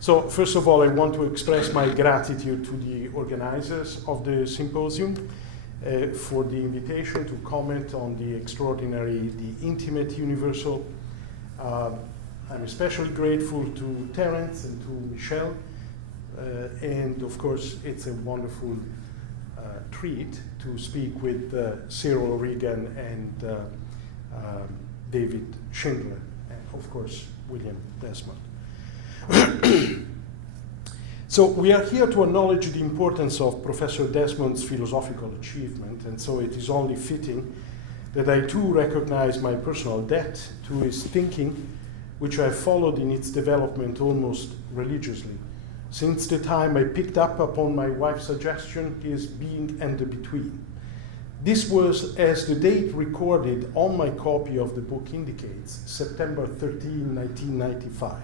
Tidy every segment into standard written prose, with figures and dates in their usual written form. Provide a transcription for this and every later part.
So first of all, I want to express my gratitude to the organizers of the symposium for the invitation to comment on the extraordinary, the intimate universal. I'm especially grateful to Terence and to Michelle. And of course, it's a wonderful treat to speak with Cyril Regan and David Schindler, and of course, William Desmond. So we are here to acknowledge the importance of Professor Desmond's philosophical achievement, and so it is only fitting that I too recognize my personal debt to his thinking, which I followed in its development almost religiously, since the time I picked up upon my wife's suggestion, his being and the between. This was, as the date recorded on my copy of the book indicates, September 13, 1995.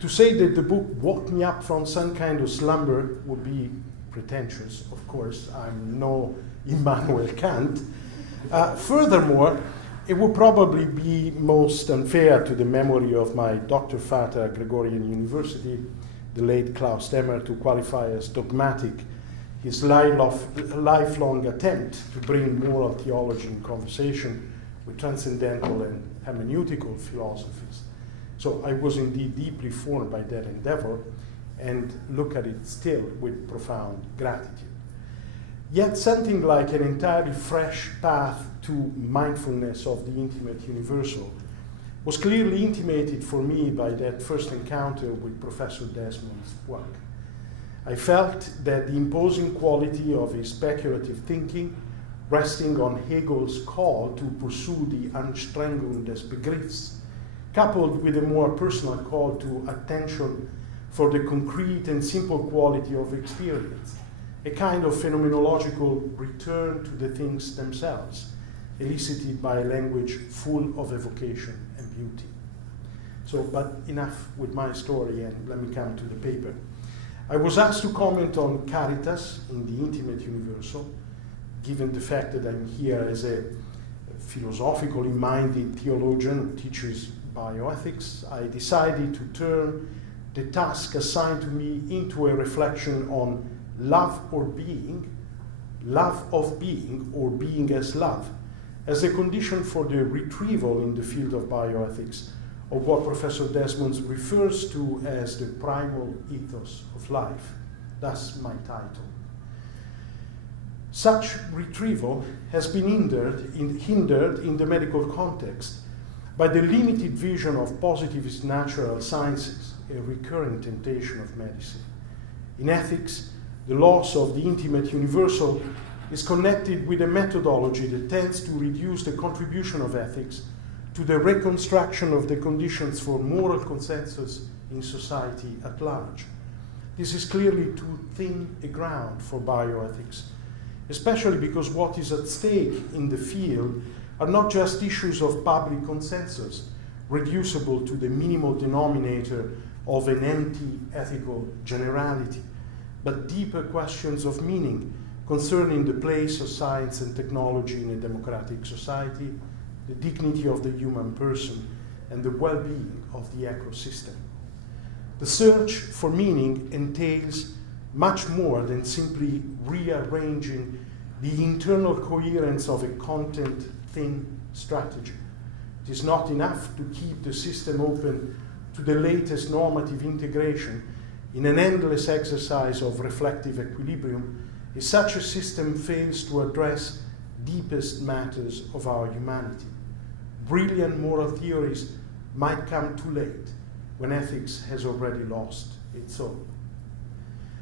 To say that the book woke me up from some kind of slumber would be pretentious. Of course, I'm no Immanuel Kant. Furthermore, it would probably be most unfair to the memory of my Dr. Vater at Gregorian University, the late Klaus Demmer, to qualify as dogmatic his lifelong attempt to bring moral theology in conversation with transcendental and hermeneutical philosophies. So I was indeed deeply formed by that endeavor and look at it still with profound gratitude. Yet something like an entirely fresh path to mindfulness of the intimate universal was clearly intimated for me by that first encounter with Professor Desmond's work. I felt that the imposing quality of his speculative thinking, resting on Hegel's call to pursue the Anstrengung des Begriffs, coupled with a more personal call to attention for the concrete and simple quality of experience, a kind of phenomenological return to the things themselves, elicited by a language full of evocation and beauty. So, but enough with my story, and let me come to the paper. I was asked to comment on Caritas in the intimate universal, given the fact that I'm here as a philosophically minded theologian who teaches bioethics. I decided to turn the task assigned to me into a reflection on love of being, or being as love, as a condition for the retrieval in the field of bioethics of what Professor Desmond refers to as the primal ethos of life, thus my title. Such retrieval has been hindered in the medical context by the limited vision of positivist natural sciences, a recurring temptation of medicine. In ethics, the loss of the intimate universal is connected with a methodology that tends to reduce the contribution of ethics to the reconstruction of the conditions for moral consensus in society at large. This is clearly too thin a ground for bioethics, especially because what is at stake in the field are not just issues of public consensus, reducible to the minimal denominator of an empty ethical generality, but deeper questions of meaning concerning the place of science and technology in a democratic society, the dignity of the human person, and the well-being of the ecosystem. The search for meaning entails much more than simply rearranging the internal coherence of a content-thin strategy. It is not enough to keep the system open to the latest normative integration in an endless exercise of reflective equilibrium if such a system fails to address deepest matters of our humanity. Brilliant moral theories might come too late when ethics has already lost its soul.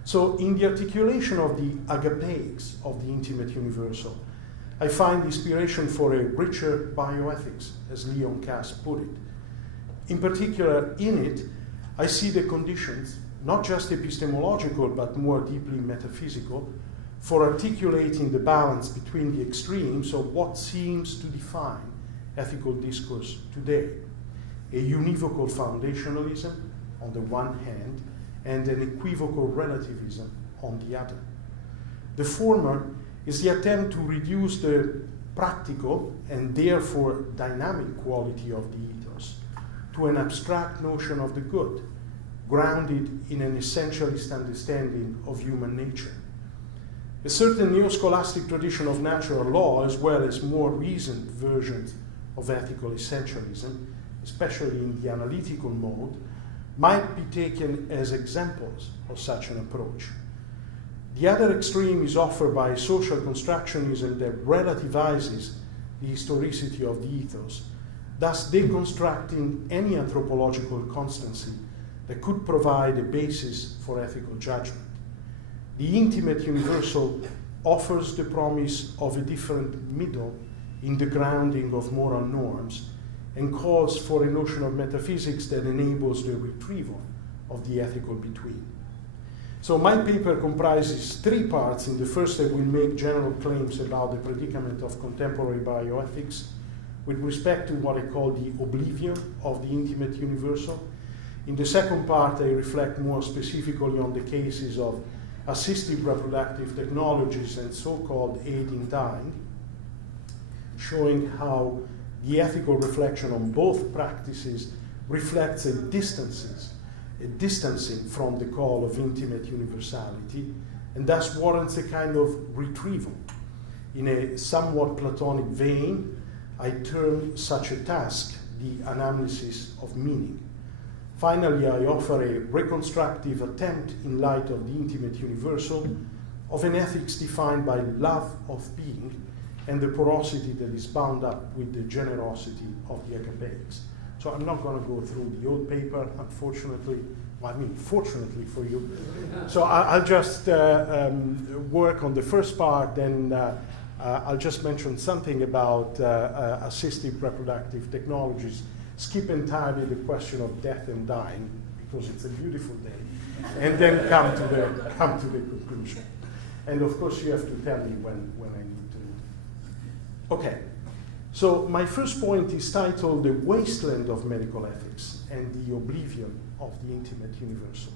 So in the articulation of the agapeics of the intimate universal, I find inspiration for a richer bioethics, as Leon Kass put it. In particular, in it, I see the conditions, not just epistemological, but more deeply metaphysical, for articulating the balance between the extremes of what seems to define ethical discourse today. A univocal foundationalism on the one hand, and an equivocal relativism on the other. The former is the attempt to reduce the practical and therefore dynamic quality of the ethos to an abstract notion of the good, grounded in an essentialist understanding of human nature. A certain neo-scholastic tradition of natural law, as well as more recent versions of ethical essentialism, especially in the analytical mode, might be taken as examples of such an approach. The other extreme is offered by social constructionism that relativizes the historicity of the ethos, thus deconstructing any anthropological constancy that could provide a basis for ethical judgment. The intimate universal offers the promise of a different middle in the grounding of moral norms and calls for a notion of metaphysics that enables the retrieval of the ethical between. So my paper comprises 3 parts. In the first, I will make general claims about the predicament of contemporary bioethics with respect to what I call the oblivion of the intimate universal. In the second part, I reflect more specifically on the cases of assistive reproductive technologies and so-called aid in dying, showing how the ethical reflection on both practices reflects a distancing from the call of intimate universality, and thus warrants a kind of retrieval. In a somewhat Platonic vein, I term such a task the anamnesis of meaning. Finally, I offer a reconstructive attempt in light of the intimate universal of an ethics defined by love of being and the porosity that is bound up with the generosity of the agapeics. So I'm not going to go through the old paper, unfortunately. Well, I mean, fortunately for you. So I'll just work on the first part, then I'll just mention something about assistive reproductive technologies, skip entirely the question of death and dying, because it's a beautiful day, and then come to the conclusion. And of course, you have to tell me when I need to. Okay. So my first point is titled The Wasteland of Medical Ethics and the Oblivion of the Intimate Universal.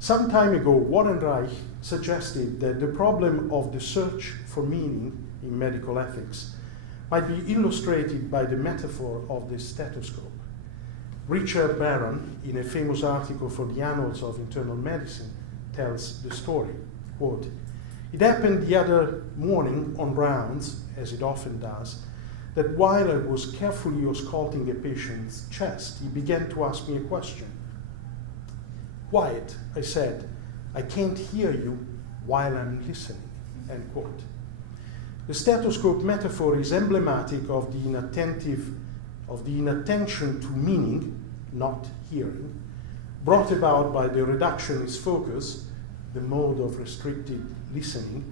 Some time ago, Warren Reich suggested that the problem of the search for meaning in medical ethics might be illustrated by the metaphor of the stethoscope. Richard Barron, in a famous article for the Annals of Internal Medicine, tells the story. Quote, "It happened the other morning on rounds, as it often does, that while I was carefully ausculting a patient's chest, he began to ask me a question. 'Quiet,' I said, 'I can't hear you while I'm listening,'" end quote. The stethoscope metaphor is emblematic of the inattention to meaning, not hearing, brought about by the reductionist focus, the mode of restricted listening,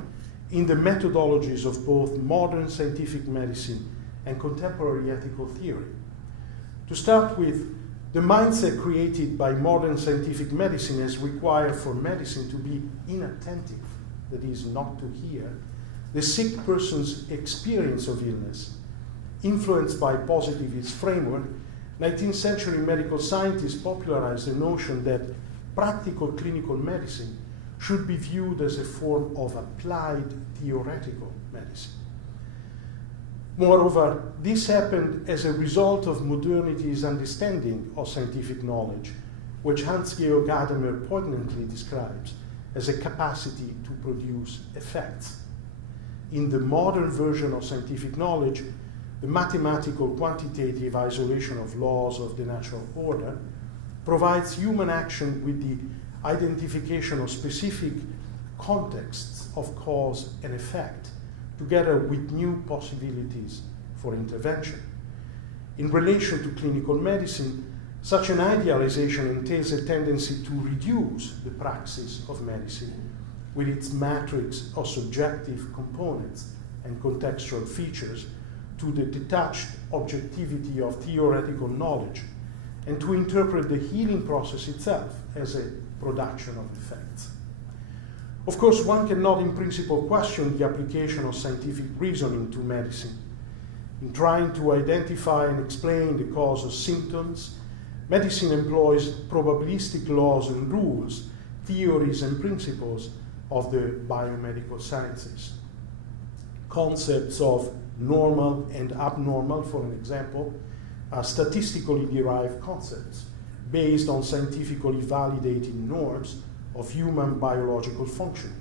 in the methodologies of both modern scientific medicine and contemporary ethical theory. To start with, the mindset created by modern scientific medicine has required for medicine to be inattentive, that is, not to hear, the sick person's experience of illness. Influenced by positivist framework, 19th century medical scientists popularized the notion that practical clinical medicine should be viewed as a form of applied theoretical medicine. Moreover, this happened as a result of modernity's understanding of scientific knowledge, which Hans-Georg Gadamer poignantly describes as a capacity to produce effects. In the modern version of scientific knowledge, the mathematical quantitative isolation of laws of the natural order provides human action with the identification of specific contexts of cause and effect, together with new possibilities for intervention. In relation to clinical medicine, such an idealization entails a tendency to reduce the praxis of medicine with its matrix of subjective components and contextual features to the detached objectivity of theoretical knowledge, and to interpret the healing process itself as a production of effects. Of course, one cannot in principle question the application of scientific reasoning to medicine. In trying to identify and explain the cause of symptoms, medicine employs probabilistic laws and rules, theories and principles of the biomedical sciences. Concepts of normal and abnormal, for an example, are statistically derived concepts based on scientifically validated norms of human biological function.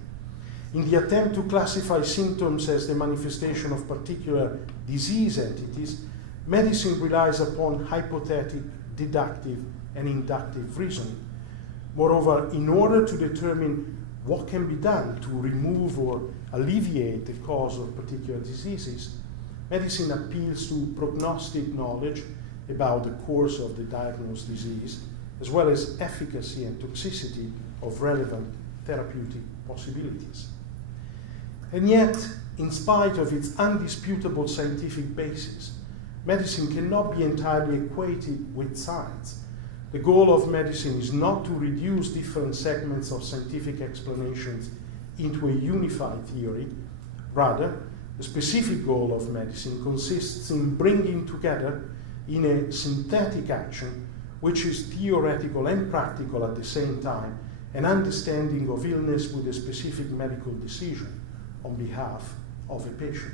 In the attempt to classify symptoms as the manifestation of particular disease entities, medicine relies upon hypothetic, deductive, and inductive reasoning. Moreover, in order to determine what can be done to remove or alleviate the cause of particular diseases, medicine appeals to prognostic knowledge about the course of the diagnosed disease, as well as efficacy and toxicity of relevant therapeutic possibilities. And yet, in spite of its undisputable scientific basis, medicine cannot be entirely equated with science. The goal of medicine is not to reduce different segments of scientific explanations into a unified theory. Rather, the specific goal of medicine consists in bringing together in a synthetic action, which is theoretical and practical at the same time, an understanding of illness with a specific medical decision on behalf of a patient.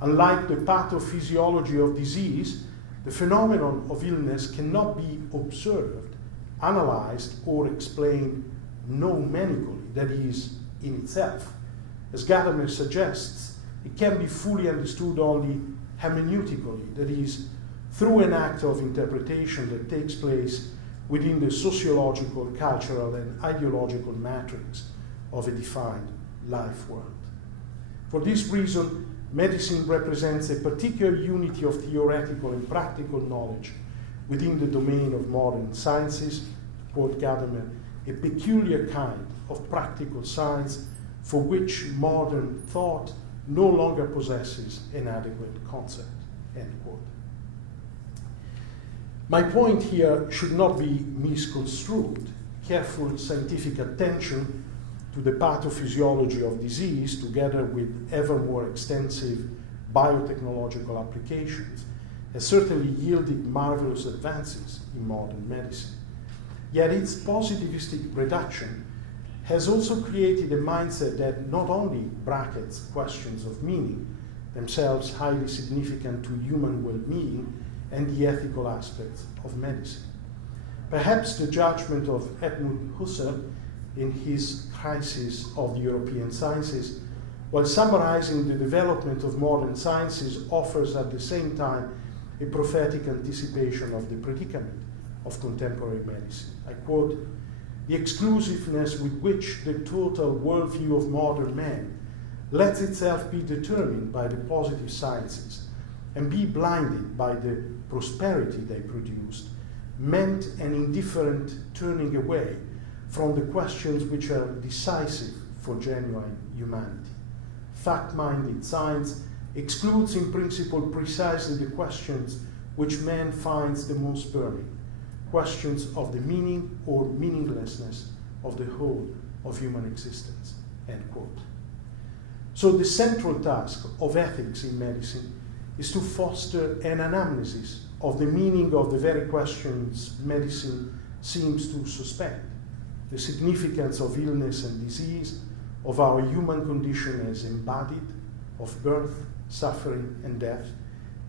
Unlike the pathophysiology of disease, the phenomenon of illness cannot be observed, analyzed, or explained noumenically, that is, in itself. As Gadamer suggests, it can be fully understood only hermeneutically, that is, through an act of interpretation that takes place within the sociological, cultural, and ideological matrix of a defined life world. For this reason, medicine represents a particular unity of theoretical and practical knowledge within the domain of modern sciences, to quote Gadamer, a peculiar kind of practical science for which modern thought no longer possesses an adequate concept, end quote. My point here should not be misconstrued. Careful scientific attention to the pathophysiology of disease, together with ever more extensive biotechnological applications, has certainly yielded marvelous advances in modern medicine. Yet its positivistic reduction has also created a mindset that not only brackets questions of meaning, themselves highly significant to human well-being and the ethical aspects of medicine. Perhaps the judgment of Edmund Husserl in his Crisis of the European Sciences, while summarizing the development of modern sciences, offers at the same time a prophetic anticipation of the predicament of contemporary medicine. I quote, "The exclusiveness with which the total worldview of modern man lets itself be determined by the positive sciences and be blinded by the prosperity they produced, meant an indifferent turning away from the questions which are decisive for genuine humanity. Fact-minded science excludes in principle precisely the questions which man finds the most burning, questions of the meaning or meaninglessness of the whole of human existence," end quote. So the central task of ethics in medicine is to foster an anamnesis of the meaning of the very questions medicine seems to suspect: the significance of illness and disease, of our human condition as embodied, of birth, suffering, and death,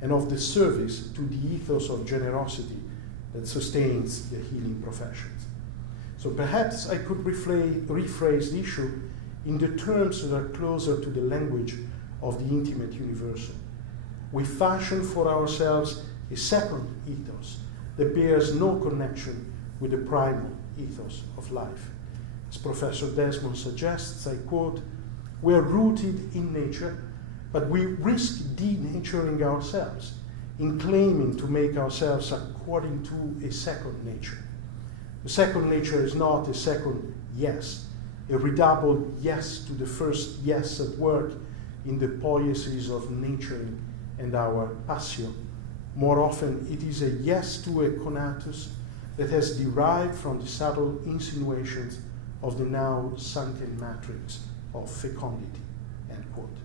and of the service to the ethos of generosity that sustains the healing professions. So perhaps I could rephrase the issue in the terms that are closer to the language of the intimate universal. We fashion for ourselves a second ethos that bears no connection with the primal ethos of life. As Professor Desmond suggests, I quote, "We are rooted in nature, but we risk denaturing ourselves in claiming to make ourselves according to a second nature. The second nature is not a second yes, a redoubled yes to the first yes at work in the poiesis of nature and our passio. More often, it is a yes to a conatus that has derived from the subtle insinuations of the now sunken matrix of fecundity," end quote.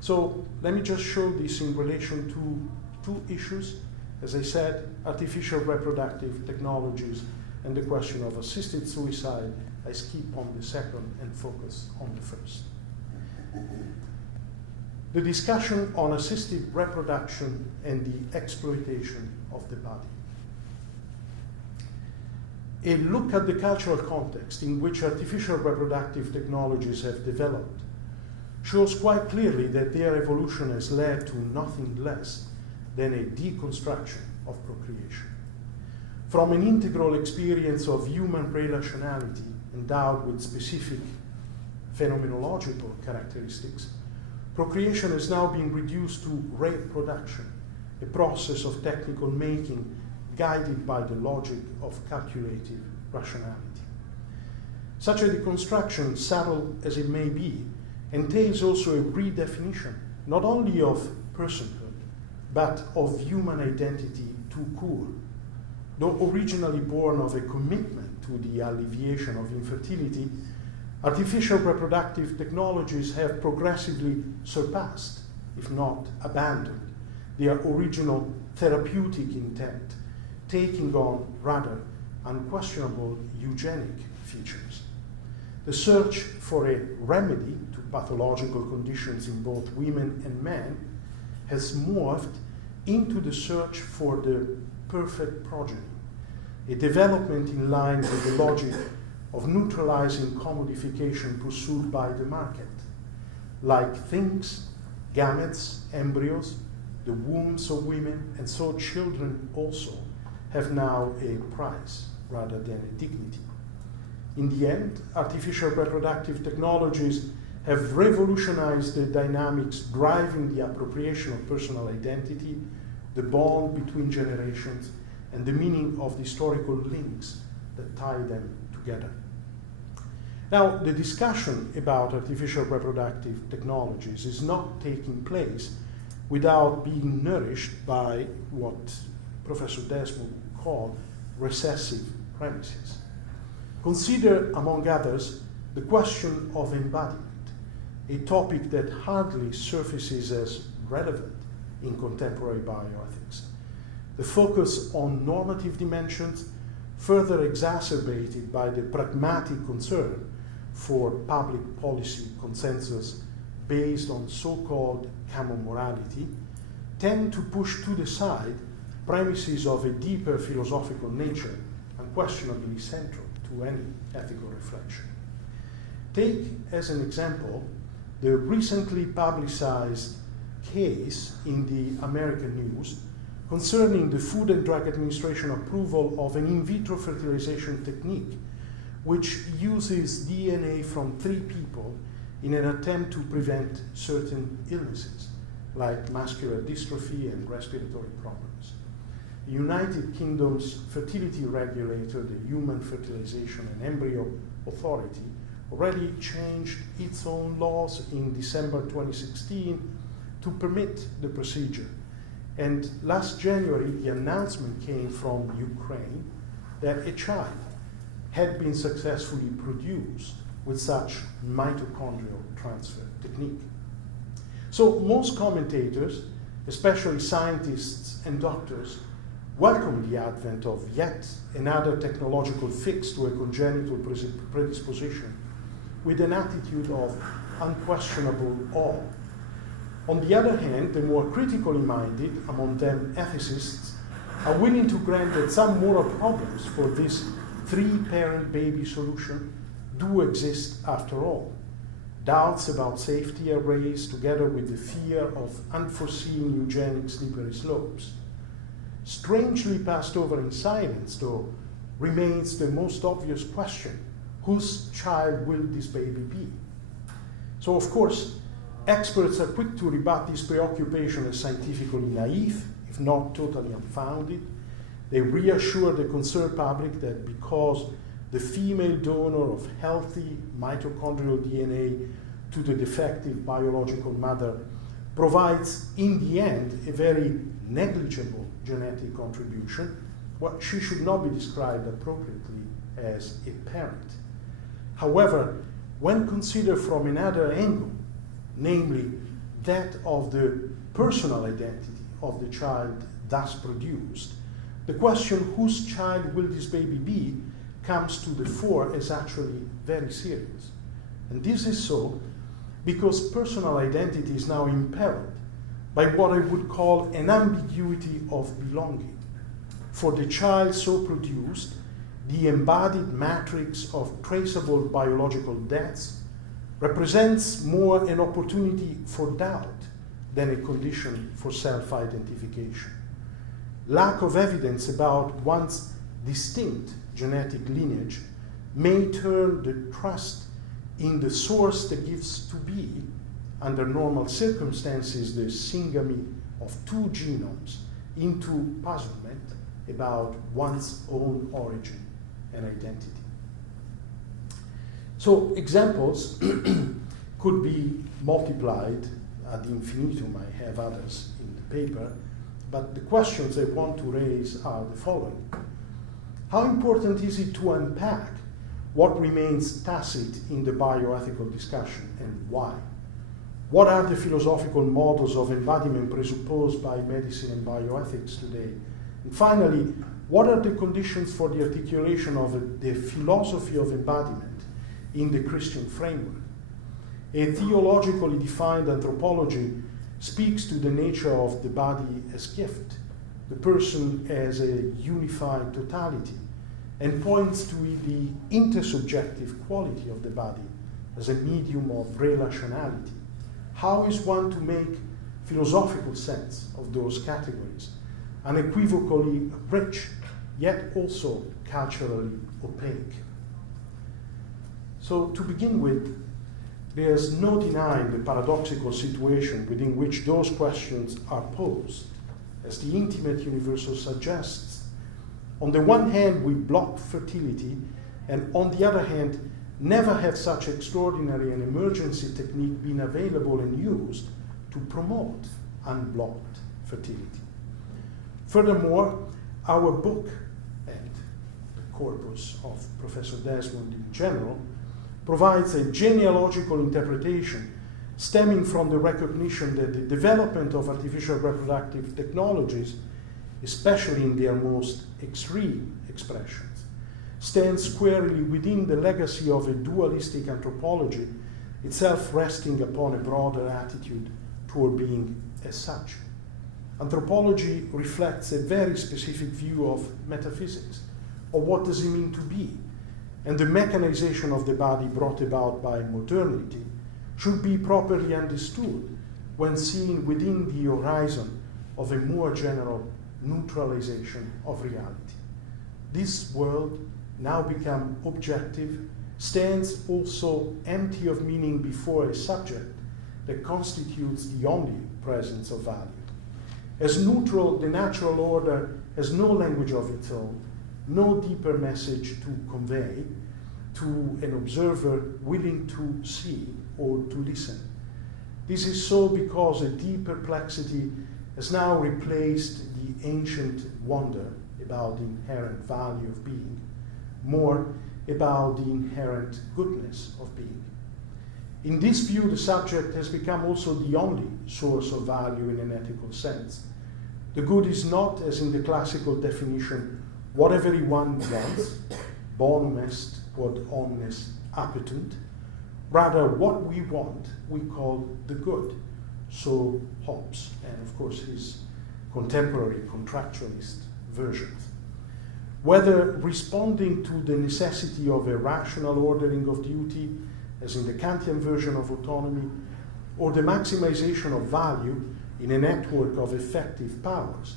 So let me just show this in relation to two issues. As I said, artificial reproductive technologies and the question of assisted suicide. I skip on the second and focus on the first. The discussion on assisted reproduction and the exploitation of the body. A look at the cultural context in which artificial reproductive technologies have developed shows quite clearly that their evolution has led to nothing less than a deconstruction of procreation. From an integral experience of human relationality endowed with specific phenomenological characteristics, procreation is now being reduced to reproduction, a process of technical making guided by the logic of calculative rationality. Such a deconstruction, subtle as it may be, entails also a redefinition not only of personhood, but of human identity tout court. Though originally born of a commitment to the alleviation of infertility, artificial reproductive technologies have progressively surpassed, if not abandoned, their original therapeutic intent, taking on rather unquestionable eugenic features. The search for a remedy to pathological conditions in both women and men has morphed into the search for the perfect progeny, a development in line with the logic of neutralizing commodification pursued by the market. Like things, gametes, embryos, the wombs of women, and so children also have now a price rather than a dignity. In the end, artificial reproductive technologies have revolutionized the dynamics driving the appropriation of personal identity, the bond between generations, and the meaning of the historical links that tie them together. Now, the discussion about artificial reproductive technologies is not taking place without being nourished by what Professor Desmond called recessive premises. Consider, among others, the question of embodiment, a topic that hardly surfaces as relevant in contemporary bioethics. The focus on normative dimensions, further exacerbated by the pragmatic concern for public policy consensus based on so-called common morality, tend to push to the side premises of a deeper philosophical nature, unquestionably central to any ethical reflection. Take as an example the recently publicized case in the American news concerning the Food and Drug Administration approval of an in vitro fertilization technique which uses DNA from 3 people in an attempt to prevent certain illnesses like muscular dystrophy and respiratory problems. The United Kingdom's fertility regulator, the Human Fertilization and Embryo Authority, already changed its own laws in December 2016 to permit the procedure. And last January, the announcement came from Ukraine that a child had been successfully produced with such mitochondrial transfer technique. So most commentators, especially scientists and doctors, welcome the advent of yet another technological fix to a congenital predisposition with an attitude of unquestionable awe. On the other hand, the more critically minded, among them ethicists, are willing to grant that some moral problems for this 3-parent baby solution do exist after all. Doubts about safety are raised together with the fear of unforeseen eugenic slippery slopes. Strangely passed over in silence, though, remains the most obvious question: whose child will this baby be? So, of course, experts are quick to rebut this preoccupation as scientifically naive, if not totally unfounded. They reassure the concerned public that because the female donor of healthy mitochondrial DNA to the defective biological mother provides, in the end, a very negligible genetic contribution, what she should not be described appropriately as a parent. However, when considered from another angle, namely that of the personal identity of the child thus produced, the question whose child will this baby be comes to the fore as actually very serious. And this is so because personal identity is now imperiled by what I would call an ambiguity of belonging. For the child so produced, the embodied matrix of traceable biological deaths, represents more an opportunity for doubt than a condition for self-identification. Lack of evidence about one's distinct genetic lineage may turn the trust in the source that gives to be, under normal circumstances, the syngamy of two genomes, into puzzlement about one's own origin and identity. So examples could be multiplied ad infinitum. I have others in the paper, but the questions I want to raise are the following. How important is it to unpack what remains tacit in the bioethical discussion, and why? What are the philosophical models of embodiment presupposed by medicine and bioethics today? And finally, what are the conditions for the articulation of the philosophy of embodiment in the Christian framework? A theologically defined anthropology speaks to the nature of the body as gift, the person as a unified totality, and points to the intersubjective quality of the body as a medium of relationality. How is one to make philosophical sense of those categories, unequivocally rich, yet also culturally opaque? So to begin with, there's no denying the paradoxical situation within which those questions are posed. As the intimate universal suggests, on the one hand, we block fertility, and on the other hand, never have such extraordinary and emergency technique been available and used to promote unblocked fertility. Furthermore, our book, and the corpus of Professor Desmond in general, provides a genealogical interpretation stemming from the recognition that the development of artificial reproductive technologies, especially in their most extreme expressions, stands squarely within the legacy of a dualistic anthropology, itself resting upon a broader attitude toward being as such. Anthropology reflects a very specific view of metaphysics, of what does it mean to be, and the mechanization of the body brought about by modernity should be properly understood when seen within the horizon of a more general neutralization of reality. This world, now become objective, stands also empty of meaning before a subject that constitutes the only presence of value. As neutral, the natural order has no language of its own, no deeper message to convey to an observer willing to see or to listen. This is so because a deep perplexity has now replaced the ancient wonder about the inherent value of being, more about the inherent goodness of being. In this view, the subject has become also the only source of value in an ethical sense. The good is not, as in the classical definition, what everyone wants, bonum est quod omnes appetunt. Rather, what we want, we call the good. So Hobbes, and of course his contemporary contractualist versions. Whether responding to the necessity of a rational ordering of duty, as in the Kantian version of autonomy, or the maximization of value in a network of effective powers,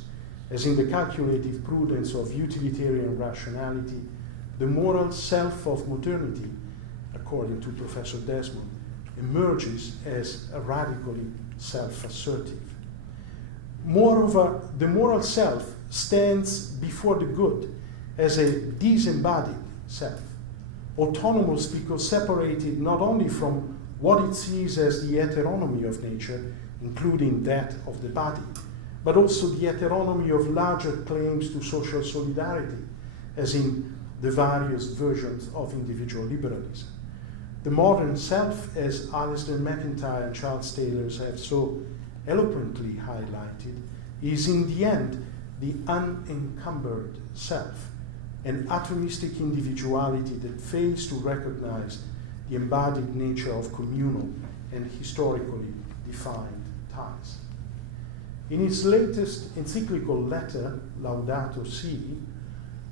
as in the calculative prudence of utilitarian rationality, the moral self of modernity, according to Professor Desmond, emerges as a radically self-assertive. Moreover, the moral self stands before the good as a disembodied self, autonomous because separated not only from what it sees as the heteronomy of nature, including that of the body, but also the heteronomy of larger claims to social solidarity, as in the various versions of individual liberalism. The modern self, as Alistair McIntyre and Charles Taylor have so eloquently highlighted, is in the end the unencumbered self, an atomistic individuality that fails to recognize the embodied nature of communal and historically defined ties. In his latest encyclical letter, Laudato Si',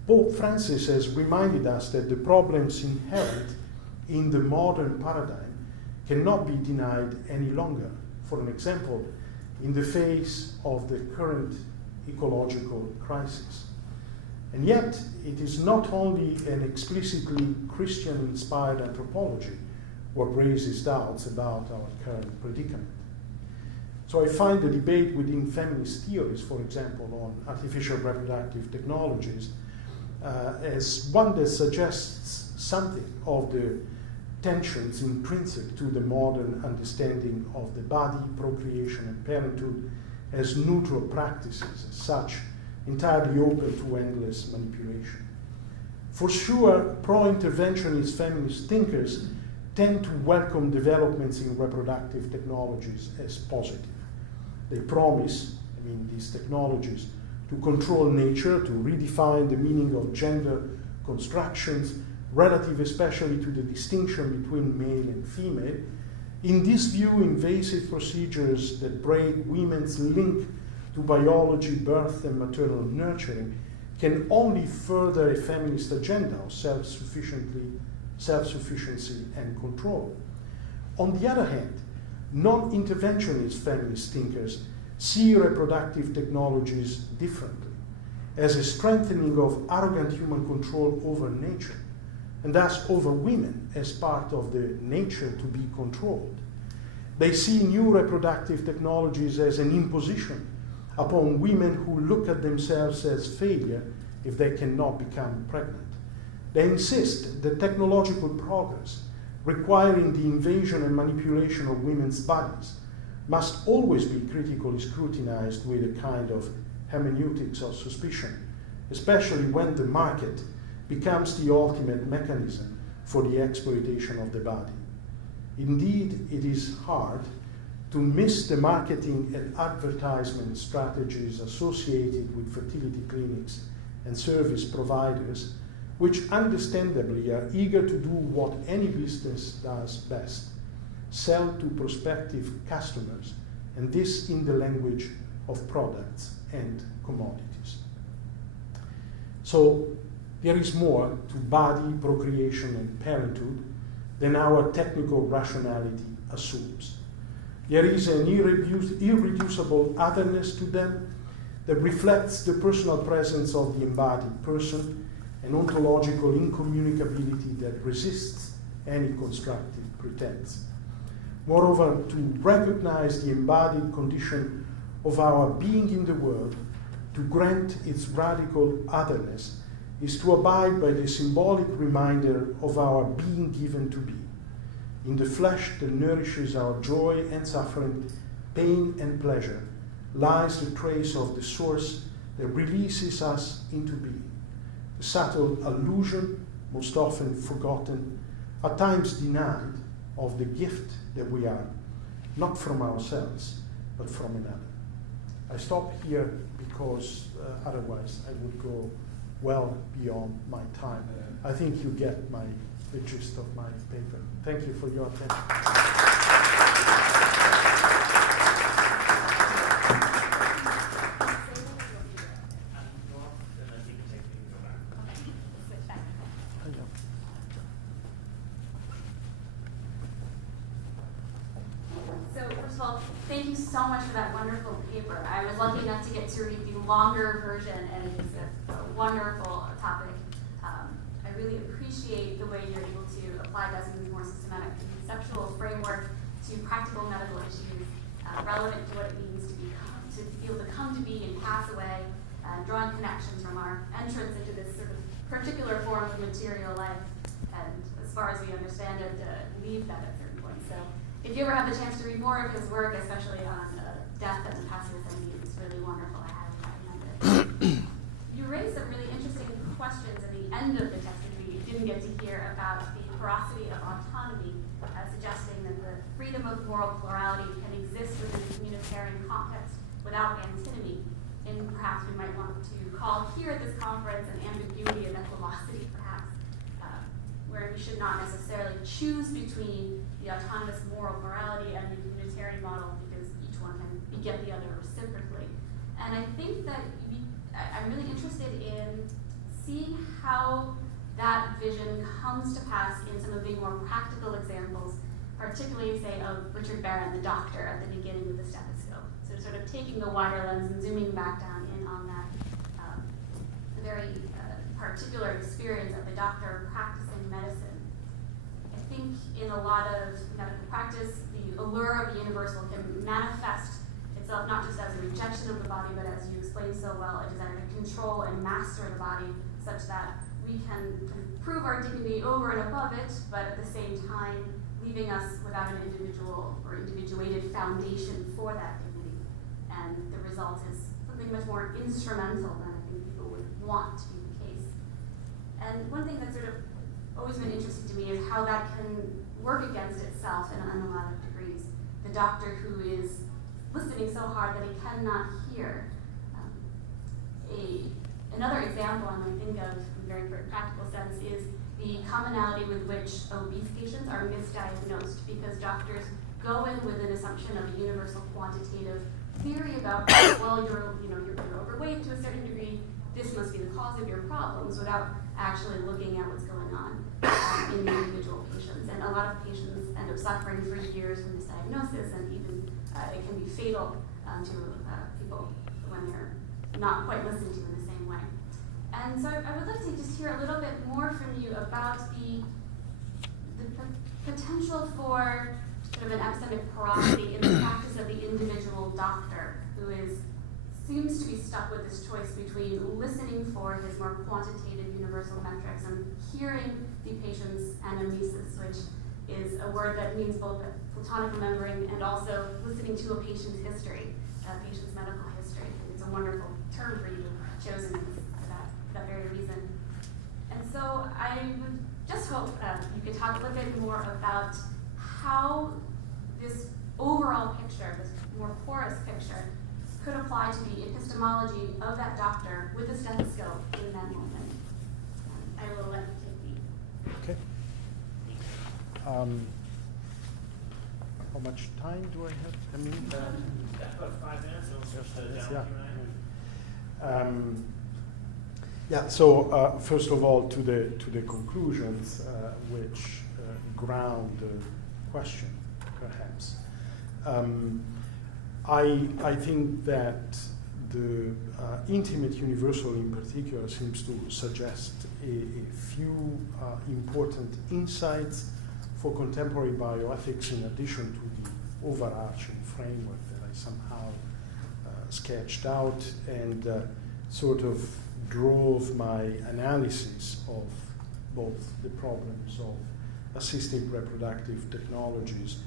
Pope Francis has reminded us that the problems inherent in the modern paradigm cannot be denied any longer. For an example, in the face of the current ecological crisis. And yet, it is not only an explicitly Christian-inspired anthropology what raises doubts about our current predicament. So I find the debate within feminist theories, for example, on artificial reproductive technologies, as one that suggests something of the tensions intrinsic to the modern understanding of the body, procreation, and parenthood as neutral practices, as such, entirely open to endless manipulation. For sure, pro-interventionist feminist thinkers tend to welcome developments in reproductive technologies as positive. They promise, these technologies, to control nature, to redefine the meaning of gender constructions, relative especially to the distinction between male and female. In this view, invasive procedures that break women's link to biology, birth, and maternal nurturing can only further a feminist agenda of self-sufficiency and control. On the other hand, non-interventionist feminist thinkers see reproductive technologies differently, as a strengthening of arrogant human control over nature, and thus over women as part of the nature to be controlled. They see new reproductive technologies as an imposition upon women who look at themselves as failure if they cannot become pregnant. They insist that technological progress requiring the invasion and manipulation of women's bodies must always be critically scrutinized with a kind of hermeneutics of suspicion, especially when the market becomes the ultimate mechanism for the exploitation of the body. Indeed, it is hard to miss the marketing and advertisement strategies associated with fertility clinics and service providers, which understandably are eager to do what any business does best, sell to prospective customers, and this in the language of products and commodities. So there is more to body, procreation, and parenthood than our technical rationality assumes. There is an irreducible otherness to them that reflects the personal presence of the embodied person, an ontological incommunicability that resists any constructive pretense. Moreover, to recognize the embodied condition of our being in the world, to grant its radical otherness, is to abide by the symbolic reminder of our being given to be. In the flesh that nourishes our joy and suffering, pain and pleasure, lies the trace of the source that releases us into being. The subtle allusion, most often forgotten, at times denied, of the gift that we are, not from ourselves, but from another. I stop here because otherwise I would go well beyond my time. I think you get the gist of my paper. Thank you for your attention. Thank you so much for that wonderful paper. I was lucky enough to get to read the longer version, and it is a wonderful topic. I really appreciate the way you're able to apply Desmond's more systematic conceptual framework to practical medical issues relevant to what it means to be able to come to be and pass away, drawing connections from our entrance into this sort of particular form of material life, and as far as we understand it, leave that at certain points. So if you ever have the chance to read more of his work, especially on death and passing ascending, it's really wonderful. I highly recommend it. You raised some really interesting questions at the end of the text that we didn't get to hear about the porosity of autonomy, suggesting that the freedom of moral plurality can exist within the communitarian context without antinomy. And perhaps we might want to call here at this conference an ambiguity and equilocity, perhaps, where we should not necessarily choose between the autonomous moral morality and the communitarian model, because each one can beget the other reciprocally. And I think that I'm really interested in seeing how that vision comes to pass in some of the more practical examples, particularly, say, of Richard Barron, the doctor, at the beginning with the stethoscope. So sort of taking the wider lens and zooming back down in on that very particular experience of the doctor practicing medicine. I think in a lot of medical practice, the allure of the universal can manifest itself not just as a rejection of the body, but as you explained so well, a desire to control and master the body such that we can prove our dignity over and above it, but at the same time, leaving us without an individual or individuated foundation for that dignity. And the result is something much more instrumental than I think people would want to be the case. And one thing that's sort of always been interesting to me is how that can work against itself in a lot of degrees. The doctor who is listening so hard that he cannot hear. Another example I might think of in a very practical sense is the commonality with which obese patients are misdiagnosed, because doctors go in with an assumption of a universal quantitative theory about, well, you're overweight to a certain degree, this must be the cause of your problems, without actually looking at what's going on in the individual patients. And a lot of patients end up suffering for years from this diagnosis, and even it can be fatal to people when they're not quite listened to in the same way. And so I would like to just hear a little bit more from you about the potential for sort of an epistemic porosity in the practice of the individual doctor who seems to be stuck with this choice between listening for his more quantitative universal metrics and hearing the patient's anamnesis, which is a word that means both Platonic remembering and also listening to a patient's history, a patient's medical history. It's a wonderful term for you, chosen for that very reason. And so I would just hope you could talk a little bit more about how this overall picture, this more porous picture, could apply to the epistemology of that doctor with the stethoscope in that moment. I will let you take the. Okay. How much time do I have? I mean, about 5 minutes. So first of all, to the conclusions, which ground the question, perhaps. I think that the intimate universal in particular seems to suggest a few important insights for contemporary bioethics, in addition to the overarching framework that I somehow sketched out and sort of drove my analysis of both the problems of assisted reproductive technologies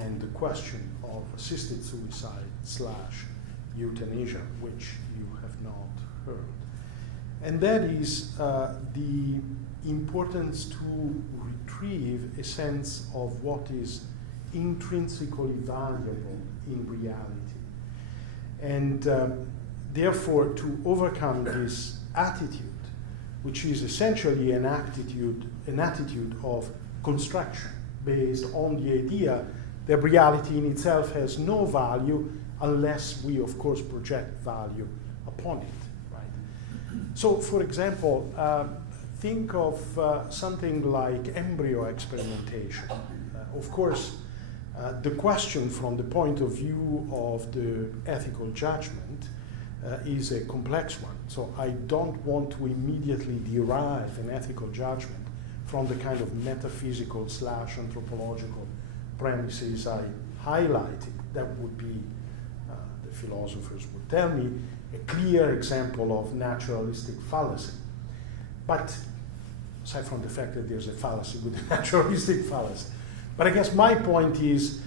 and the question of assisted suicide / euthanasia, which you have not heard. And that is the importance to retrieve a sense of what is intrinsically valuable in reality. And therefore, to overcome this attitude, which is essentially an attitude of construction based on the idea that reality in itself has no value unless we, of course, project value upon it, right? So, for example, think of something like embryo experimentation. Of course, the question from the point of view of the ethical judgment is a complex one. So I don't want to immediately derive an ethical judgment from the kind of metaphysical / anthropological premises I highlighted. That would be, the philosophers would tell me, a clear example of naturalistic fallacy. But aside from the fact that there's a fallacy with a naturalistic fallacy. But I guess my point is,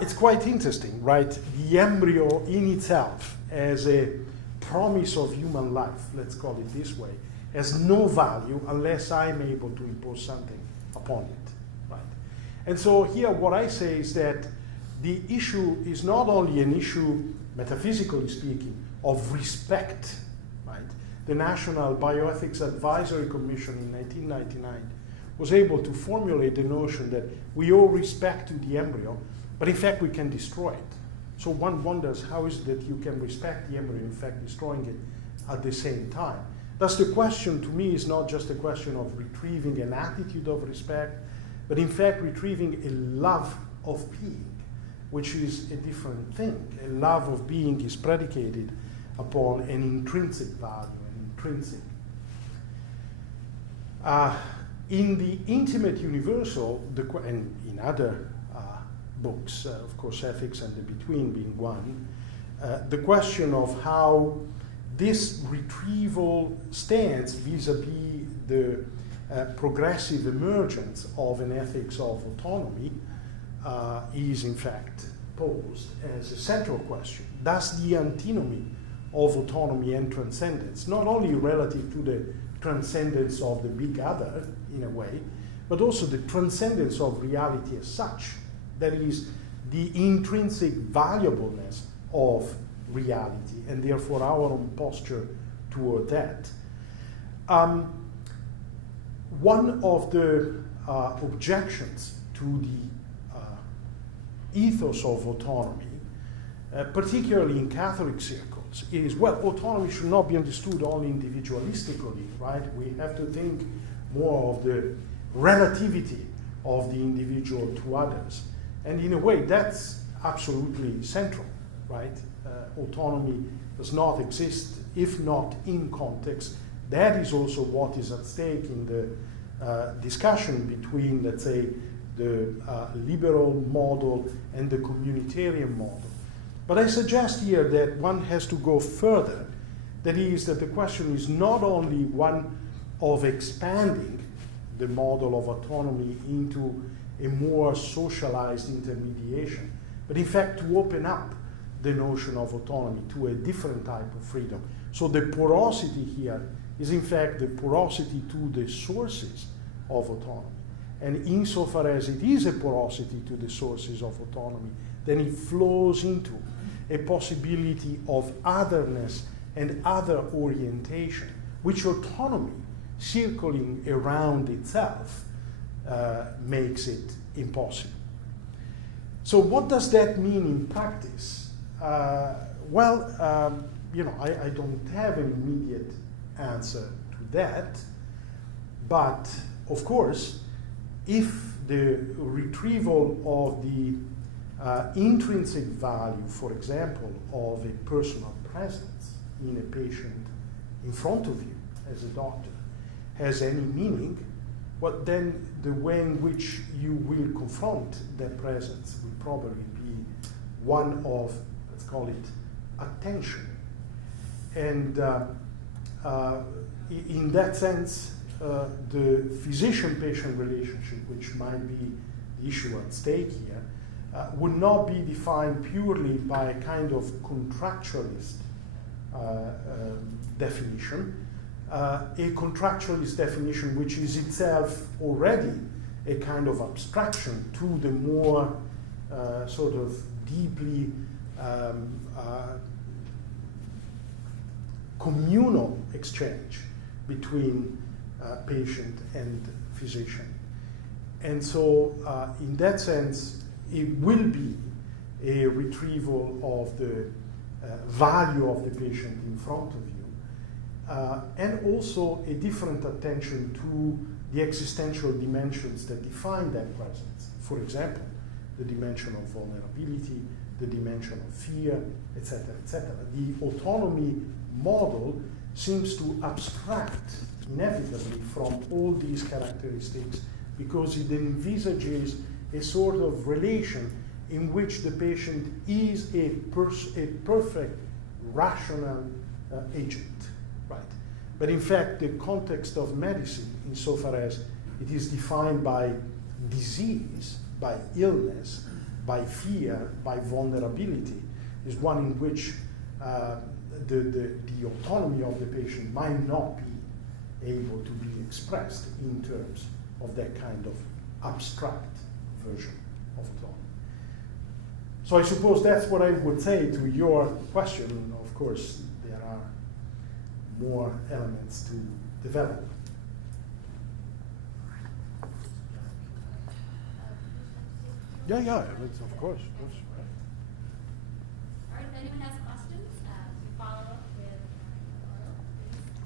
it's quite interesting, right? The embryo in itself as a promise of human life, let's call it this way, has no value unless I'm able to impose something upon it, right? And so here what I say is that the issue is not only an issue, metaphysically speaking, of respect, right? The National Bioethics Advisory Commission in 1999 was able to formulate the notion that we owe respect to the embryo, but in fact we can destroy it. So one wonders, how is it that you can respect the embryo, in fact destroying it at the same time? Thus the question to me is not just a question of retrieving an attitude of respect, but in fact retrieving a love of being, which is a different thing. A love of being is predicated upon an intrinsic value, an intrinsic. In the intimate universal, and in other books, of course, Ethics and the Between being one, the question of how this retrieval stands vis-a-vis the progressive emergence of an ethics of autonomy is in fact posed as a central question. Does the antinomy of autonomy and transcendence, not only relative to the transcendence of the big other in a way, but also the transcendence of reality as such, that is the intrinsic valuableness of reality and therefore our own posture toward that. One of the objections to the ethos of autonomy, particularly in Catholic circles, is, well, autonomy should not be understood only individualistically, right? We have to think more of the relativity of the individual to others. And in a way, that's absolutely central, right? Autonomy does not exist if not in context. That is also what is at stake in the discussion between, let's say, the liberal model and the communitarian model. But I suggest here that one has to go further. That is, that the question is not only one of expanding the model of autonomy into a more socialized intermediation, but in fact to open up the notion of autonomy to a different type of freedom. So the porosity here is in fact the porosity to the sources of autonomy. And insofar as it is a porosity to the sources of autonomy, then it flows into a possibility of otherness and other orientation, which autonomy, circling around itself, makes it impossible. So what does that mean in practice? You know, I don't have an immediate answer to that, but of course, if the retrieval of the intrinsic value, for example, of a personal presence in a patient in front of you as a doctor has any meaning, well, then the way in which you will confront that presence will probably be one of, let's call it, attention. And in that sense, the physician-patient relationship, which might be the issue at stake here, would not be defined purely by a kind of contractualist definition, a contractualist definition which is itself already a kind of abstraction to the more sort of deeply communal exchange between patient and physician. And so in that sense, it will be a retrieval of the value of the patient in front of you, and also a different attention to the existential dimensions that define that presence. For example, the dimension of vulnerability, the dimension of fear, etc., etc. The autonomy model seems to abstract inevitably from all these characteristics because it envisages a sort of relation in which the patient is a perfect rational agent, right? But in fact, the context of medicine, insofar as it is defined by disease, by illness, by fear, by vulnerability, is one in which the autonomy of the patient might not be able to be expressed in terms of that kind of abstract version of autonomy. So I suppose that's what I would say to your question. Of course, there are more elements to develop. Yeah, of course. All right, if anyone has questions, follow up with Roberto, please.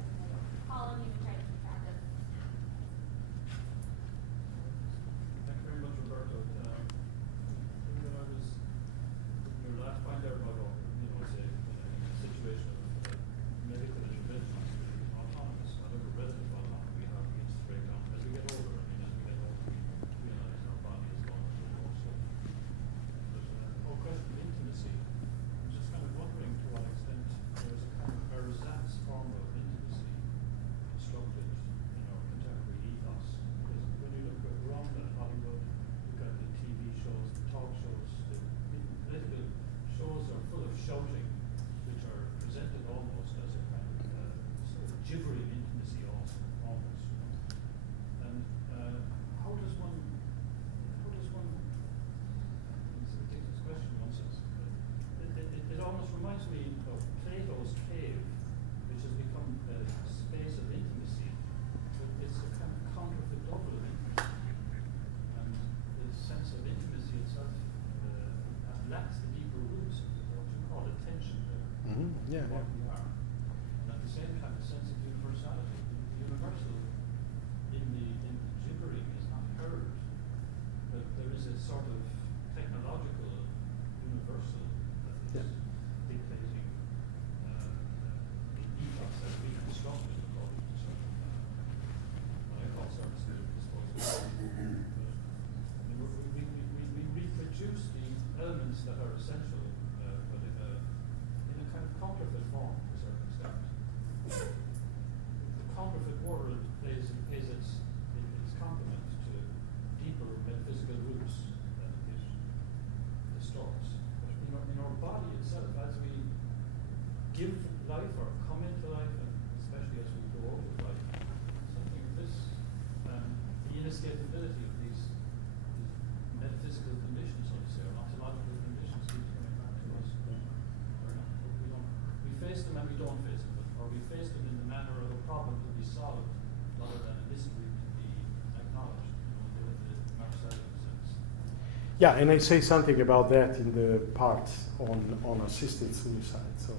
Yeah, what yeah. we are. And at the same time, a sense of universality. The universal in the gibbering is not heard, but there is a sort of technological universal that is dictating the ethos that we constructed according to sort of what I call service disposal. We reproduce the elements that are essential, but in a kind of counterfeit form to a certain extent. The counterfeit world pays its complement to deeper metaphysical roots than it distorts. But in our body itself, as we give life or come into life, and especially as we go out of life, something of this, the inescapability of these metaphysical conditions, so to say, or ontological conditions, keeps coming back to us. We face them and we don't face them, or we face them in the manner of a problem to be solved, rather than a mystery to be acknowledged, the Marcellian sense. Yeah, and I say something about that in the part on assisted suicide. So,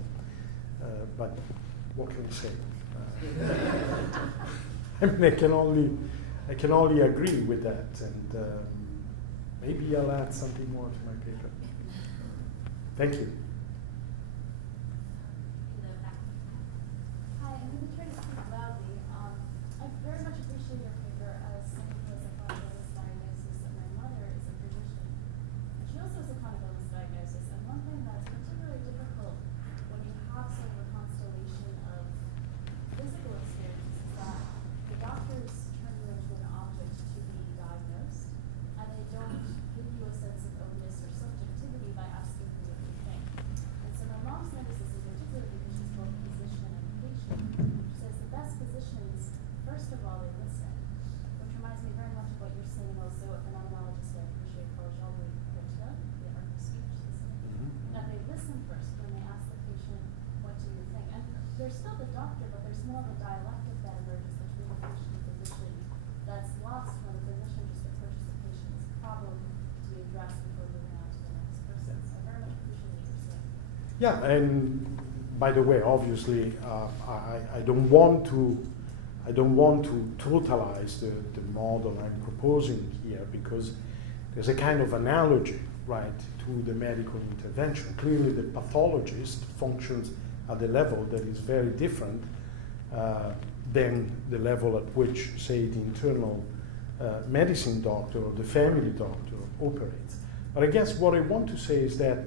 but what can I say? I mean, I can only agree with that, and maybe I'll add something more to my paper. Thank you. Hi, I'm going to try to speak loudly. I very much appreciate your paper as someone who has a chronic illness diagnosis, and my mother is a physician. And she also has a chronic illness diagnosis, and one thing that's particularly difficult when you have sort of a constellation of physical experiences is that the doctors turn you into an object to be diagnosed, and they don't give you a sense of onus or subjectivity by asking you what you think. And so my mom's noticed this in particular because she's both physician and patient. She says the best physicians, first of all, they listen, which reminds me very much of what you're saying also a phenomenologist I appreciate called Roberto, the art of speech listening. That they listen first when they ask the patient, what do you think? And there's still the doctor, but there's more of a dialectic that emerges between the patient and physician that's lost when the physician just approaches the patient's problem to be addressed before moving on to the next person. So I very much appreciate what you're saying. Yeah, and by the way, obviously, I don't want to totalize the model I'm proposing here, because there's a kind of analogy, right, to the medical intervention. Clearly, the pathologist functions at a level that is very different than the level at which, say, the internal medicine doctor or the family doctor operates. But I guess what I want to say is that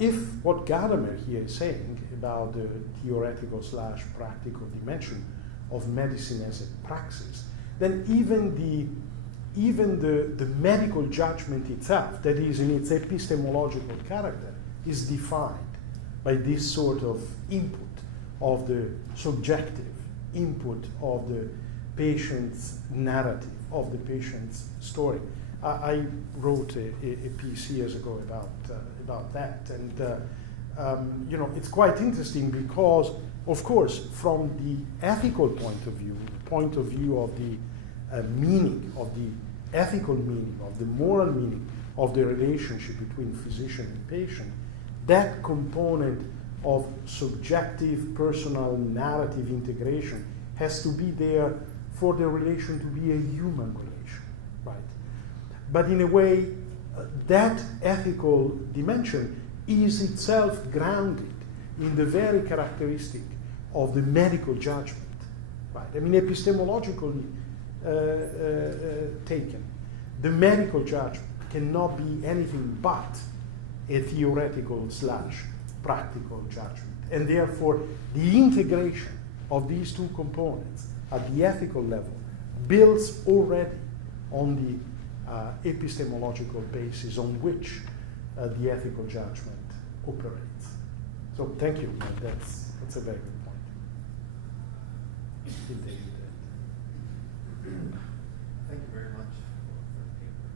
if what Gadamer here is saying about the theoretical / practical dimension of medicine as a praxis, then even the medical judgment itself, that is in its epistemological character, is defined by this sort of input of the subjective input of the patient's narrative, of the patient's story. I wrote a piece years ago about that, and it's quite interesting because, of course, from the ethical point of view, the point of view of the meaning, of the ethical meaning, of the moral meaning of the relationship between physician and patient, that component of subjective, personal, narrative integration has to be there for the relation to be a human relation, right? But in a way, that ethical dimension is itself grounded in the very characteristic of the medical judgment, right? I mean, epistemologically taken, the medical judgment cannot be anything but a theoretical / practical judgment. And therefore, the integration of these two components at the ethical level builds already on the epistemological basis on which the ethical judgment operates. So thank you. That's a very good point. Thank you very much for the paper.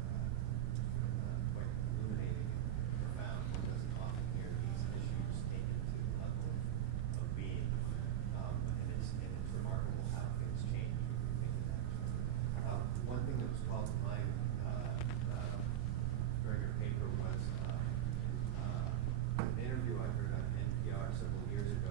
Quite illuminating and profound. One doesn't often hear these issues taken to the level of being, and it's remarkable how things change when you think of that. One thing that was called to mind during your paper was an interview I heard on NPR several years ago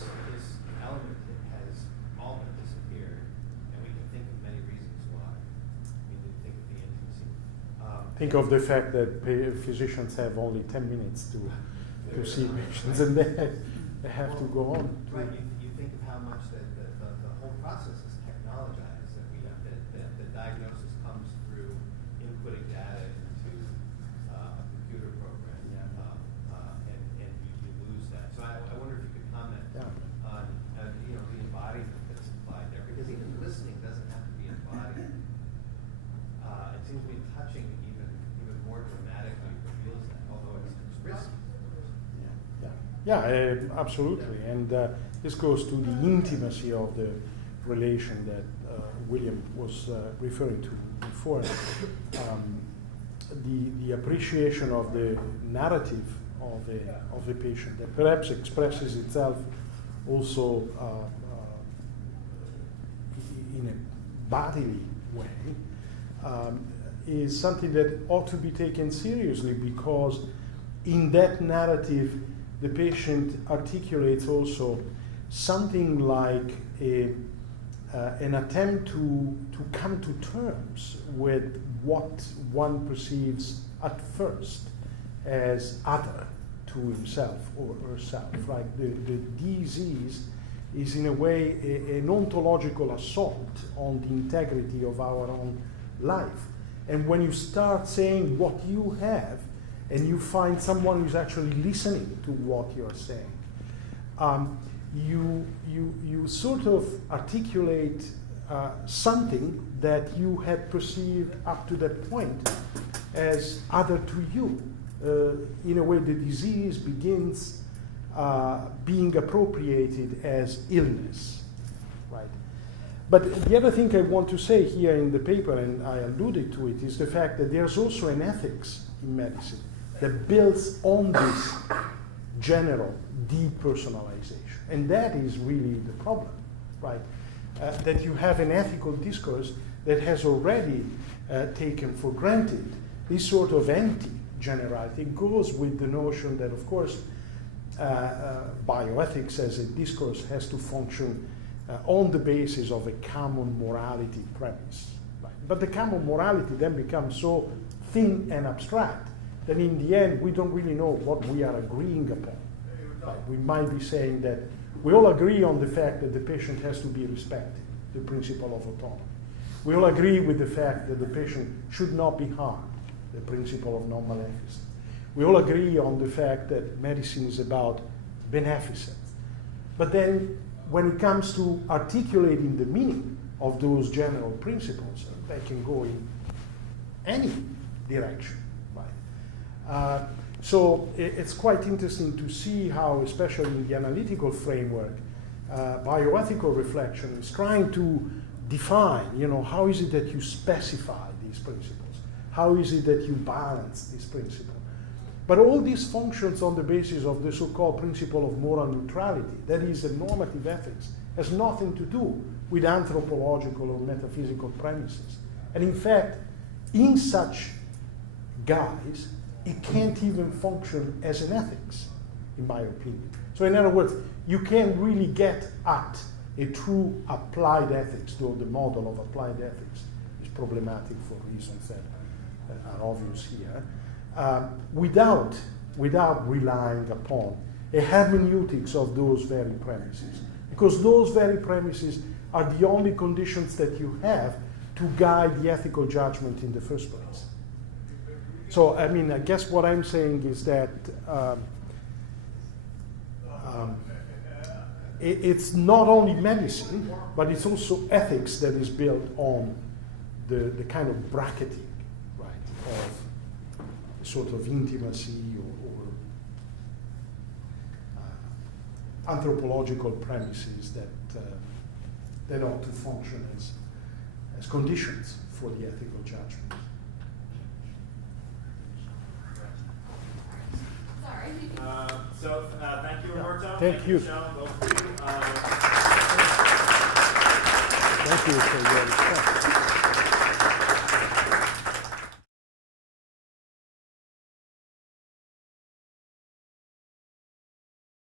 this element has all but disappeared, and we can think of many reasons why. We can think of the intimacy. Think of the fact that physicians have only 10 minutes to see patients, and they have to go on. Right. You think of how much the whole process is technologized. That the diagnosis comes through inputting data into a computer program, and you lose that. So I wonder if you could comment on the embodiment that's implied there, because even listening doesn't have to be embodied. It seems to be touching even more dramatically reveals that, although it's risky. Yeah, absolutely. And this goes to the intimacy of the relation that William was referring to before. The appreciation of the narrative of the patient that perhaps expresses itself also in a bodily way is something that ought to be taken seriously, because in that narrative the patient articulates also something like an attempt to come to terms with what one perceives at first as other to himself or herself, right? The disease is in a way an ontological assault on the integrity of our own life. And when you start saying what you have, and you find someone who's actually listening to what you're saying, you sort of articulate something that you had perceived up to that point as other to you. In a way, the disease begins being appropriated as illness, right? But the other thing I want to say here in the paper, and I alluded to it, is the fact that there's also an ethics in medicine that builds on this general depersonalization. And that is really the problem, right? That you have an ethical discourse that has already taken for granted this sort of anti-generality. It goes with the notion that, of course, bioethics as a discourse has to function on the basis of a common morality premise. Right? But the common morality then becomes so thin and abstract that in the end we don't really know what we are agreeing upon. Right? We might be saying that we all agree on the fact that the patient has to be respected, the principle of autonomy. We all agree with the fact that the patient should not be harmed, the principle of non-maleficence. We all agree on the fact that medicine is about beneficence. But then when it comes to articulating the meaning of those general principles, they can go in any direction. So it's quite interesting to see how, especially in the analytical framework, bioethical reflection is trying to define, how is it that you specify these principles? How is it that you balance this principle? But all these functions on the basis of the so-called principle of moral neutrality, that is, the normative ethics, has nothing to do with anthropological or metaphysical premises. And in fact, in such guise, it can't even function as an ethics, in my opinion. So in other words, you can't really get at a true applied ethics, though the model of applied ethics is problematic for reasons that are obvious here, without relying upon a hermeneutics of those very premises. Because those very premises are the only conditions that you have to guide the ethical judgment in the first place. So, I guess what I'm saying is that it's not only medicine, but it's also ethics that is built on the kind of bracketing, right, of sort of intimacy or anthropological premises that ought to function as conditions for the ethical judgment. Thank you, Roberto. Thank you. Michelle, both of you. Thank you for your response.